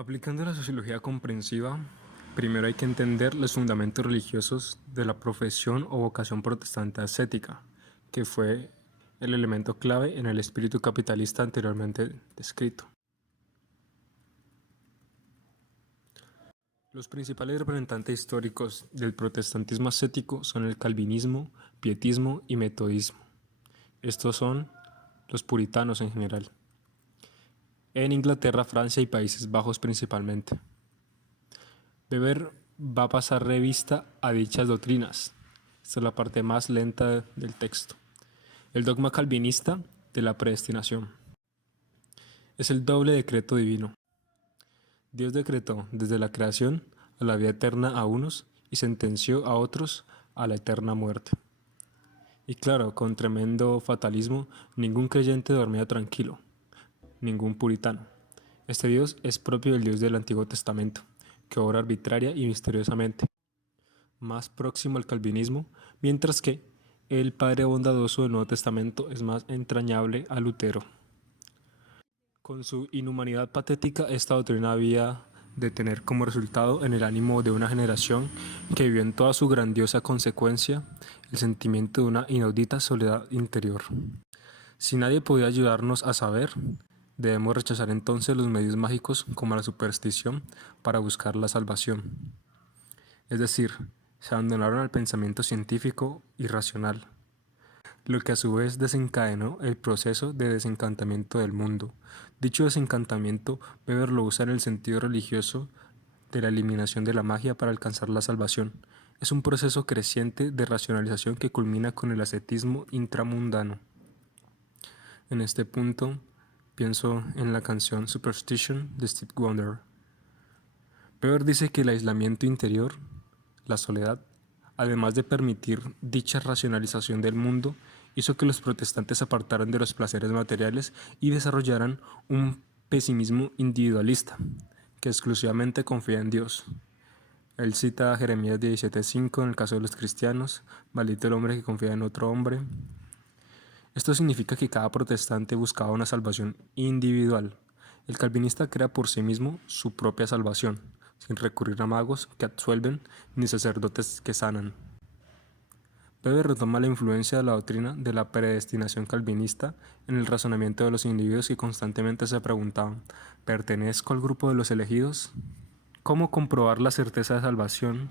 Aplicando la sociología comprensiva, primero hay que entender los fundamentos religiosos de la profesión o vocación protestante ascética, que fue el elemento clave en el espíritu capitalista anteriormente descrito. Los principales representantes históricos del protestantismo ascético son el calvinismo, pietismo y metodismo. Estos son los puritanos en general. En Inglaterra, Francia y Países Bajos principalmente. Weber va a pasar revista a dichas doctrinas. Esta es la parte más lenta del texto. El dogma calvinista de la predestinación. Es el doble decreto divino. Dios decretó desde la creación a la vida eterna a unos y sentenció a otros a la eterna muerte. Y claro, con tremendo fatalismo, ningún creyente dormía tranquilo, ningún puritano. Este Dios es propio del Dios del Antiguo Testamento, que obra arbitraria y misteriosamente, más próximo al calvinismo, mientras que el Padre bondadoso del Nuevo Testamento es más entrañable a Lutero. Con su inhumanidad patética, esta doctrina había de tener como resultado en el ánimo de una generación que vivió en toda su grandiosa consecuencia el sentimiento de una inaudita soledad interior. Si nadie podía ayudarnos a saber, debemos rechazar entonces los medios mágicos como la superstición para buscar la salvación. Es decir, se abandonaron al pensamiento científico y racional, lo que a su vez desencadenó el proceso de desencantamiento del mundo. Dicho desencantamiento, Weber lo usa en el sentido religioso de la eliminación de la magia para alcanzar la salvación. Es un proceso creciente de racionalización que culmina con el ascetismo intramundano. En este punto, pienso en la canción Superstition de Stevie Wonder. Weber dice que el aislamiento interior, la soledad, además de permitir dicha racionalización del mundo, hizo que los protestantes se apartaran de los placeres materiales y desarrollaran un pesimismo individualista, que exclusivamente confía en Dios. Él cita a Jeremías 17:5 en el caso de los cristianos: maldito el hombre que confía en otro hombre. Esto significa que cada protestante buscaba una salvación individual. El calvinista crea por sí mismo su propia salvación, sin recurrir a magos que absuelven ni sacerdotes que sanan. Weber retoma la influencia de la doctrina de la predestinación calvinista en el razonamiento de los individuos que constantemente se preguntaban: ¿pertenezco al grupo de los elegidos? ¿Cómo comprobar la certeza de salvación?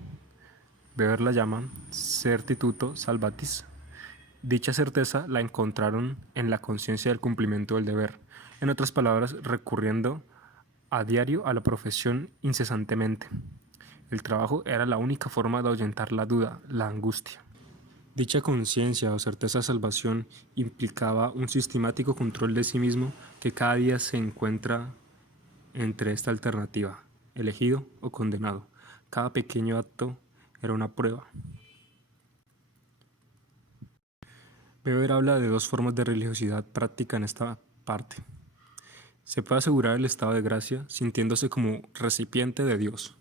Weber la llama certitudo salvatis. Dicha certeza la encontraron en la conciencia del cumplimiento del deber, en otras palabras, recurriendo a diario a la profesión incesantemente. El trabajo era la única forma de ahuyentar la duda, la angustia. Dicha conciencia o certeza de salvación implicaba un sistemático control de sí mismo que cada día se encuentra entre esta alternativa, elegido o condenado. Cada pequeño acto era una prueba. Weber habla de dos formas de religiosidad práctica en esta parte. Se puede asegurar el estado de gracia sintiéndose como recipiente de Dios,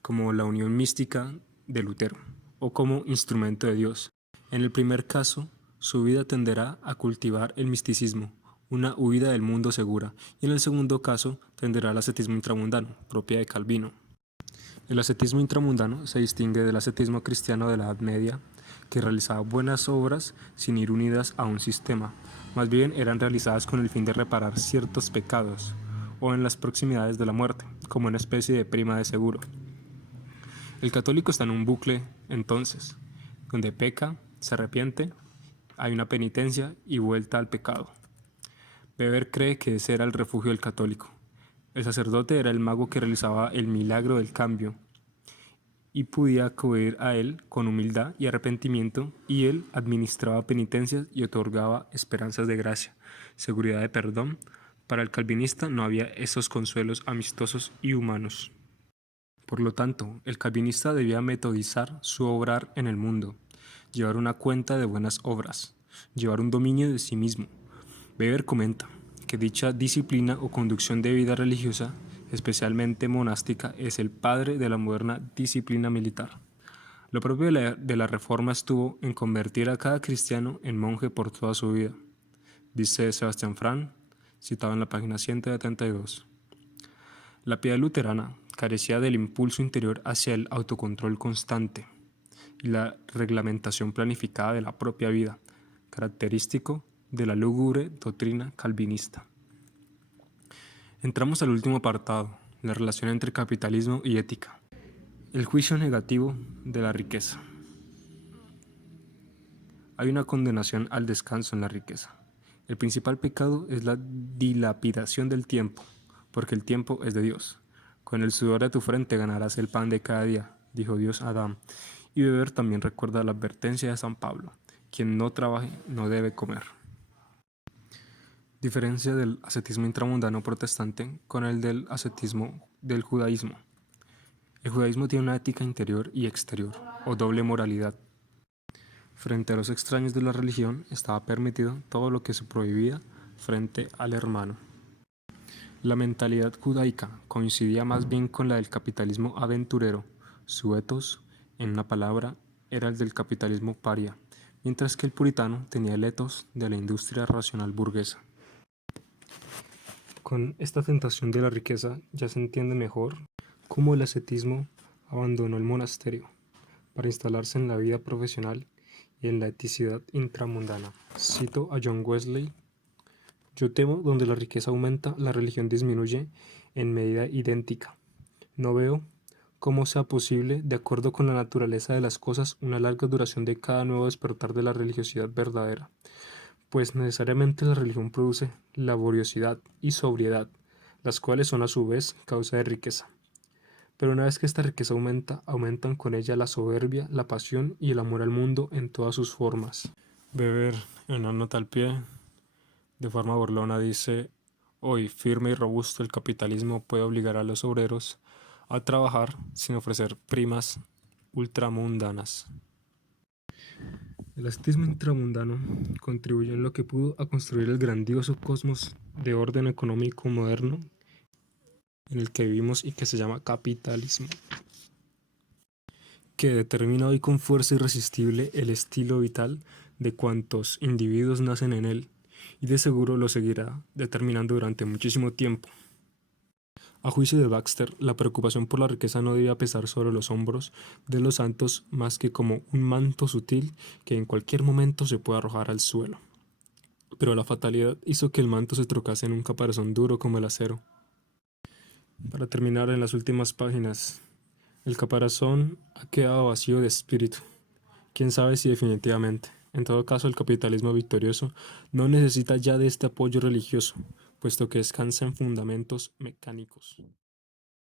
como la unión mística de Lutero, o como instrumento de Dios. En el primer caso, su vida tenderá a cultivar el misticismo, una huida del mundo segura, y en el segundo caso tenderá al ascetismo intramundano, propia de Calvino. El ascetismo intramundano se distingue del ascetismo cristiano de la Edad Media, que realizaba buenas obras sin ir unidas a un sistema, más bien eran realizadas con el fin de reparar ciertos pecados, o en las proximidades de la muerte, como una especie de prima de seguro. El católico está en un bucle, entonces, donde peca, se arrepiente, hay una penitencia y vuelta al pecado. Weber cree que ese era el refugio del católico. El sacerdote era el mago que realizaba el milagro del cambio y podía acudir a él con humildad y arrepentimiento, y él administraba penitencias y otorgaba esperanzas de gracia, seguridad de perdón. Para el calvinista no había esos consuelos amistosos y humanos. Por lo tanto, el calvinista debía metodizar su obrar en el mundo, llevar una cuenta de buenas obras, llevar un dominio de sí mismo. Weber comenta que dicha disciplina o conducción de vida religiosa, especialmente monástica, es el padre de la moderna disciplina militar. Lo propio de la Reforma estuvo en convertir a cada cristiano en monje por toda su vida, dice Sebastián Frank, citado en la página 172. La piedad luterana carecía del impulso interior hacia el autocontrol constante y la reglamentación planificada de la propia vida, característico de la lúgubre doctrina calvinista. Entramos al último apartado, la relación entre capitalismo y ética. El juicio negativo de la riqueza. Hay una condenación al descanso en la riqueza. El principal pecado es la dilapidación del tiempo, porque el tiempo es de Dios. Con el sudor de tu frente ganarás el pan de cada día, dijo Dios a Adán. Y beber también recuerda la advertencia de San Pablo: quien no trabaje no debe comer. Diferencia del ascetismo intramundano protestante con el del ascetismo del judaísmo. El judaísmo tiene una ética interior y exterior, o doble moralidad. Frente a los extraños de la religión estaba permitido todo lo que se prohibía frente al hermano. La mentalidad judaica coincidía más bien con la del capitalismo aventurero. Su ethos, en una palabra, era el del capitalismo paria, mientras que el puritano tenía el ethos de la industria racional burguesa. Con esta tentación de la riqueza ya se entiende mejor cómo el ascetismo abandonó el monasterio para instalarse en la vida profesional y en la eticidad intramundana. Cito a John Wesley: yo temo donde la riqueza aumenta, la religión disminuye en medida idéntica. No veo cómo sea posible, de acuerdo con la naturaleza de las cosas, una larga duración de cada nuevo despertar de la religiosidad verdadera, pues necesariamente la religión produce laboriosidad y sobriedad, las cuales son a su vez causa de riqueza. Pero una vez que esta riqueza aumenta, aumentan con ella la soberbia, la pasión y el amor al mundo en todas sus formas. Beber, en una nota al pie, de forma burlona dice: hoy, firme y robusto, el capitalismo puede obligar a los obreros a trabajar sin ofrecer primas ultramundanas. El ascetismo intramundano contribuyó en lo que pudo a construir el grandioso cosmos de orden económico moderno en el que vivimos y que se llama capitalismo, que determina hoy con fuerza irresistible el estilo vital de cuantos individuos nacen en él, y de seguro lo seguirá determinando durante muchísimo tiempo. A juicio de Baxter, la preocupación por la riqueza no debía pesar sobre los hombros de los santos más que como un manto sutil que en cualquier momento se puede arrojar al suelo. Pero la fatalidad hizo que el manto se trocase en un caparazón duro como el acero. Para terminar, en las últimas páginas, el caparazón ha quedado vacío de espíritu. Quién sabe si definitivamente. En todo caso, el capitalismo victorioso no necesita ya de este apoyo religioso, puesto que descansa en fundamentos mecánicos.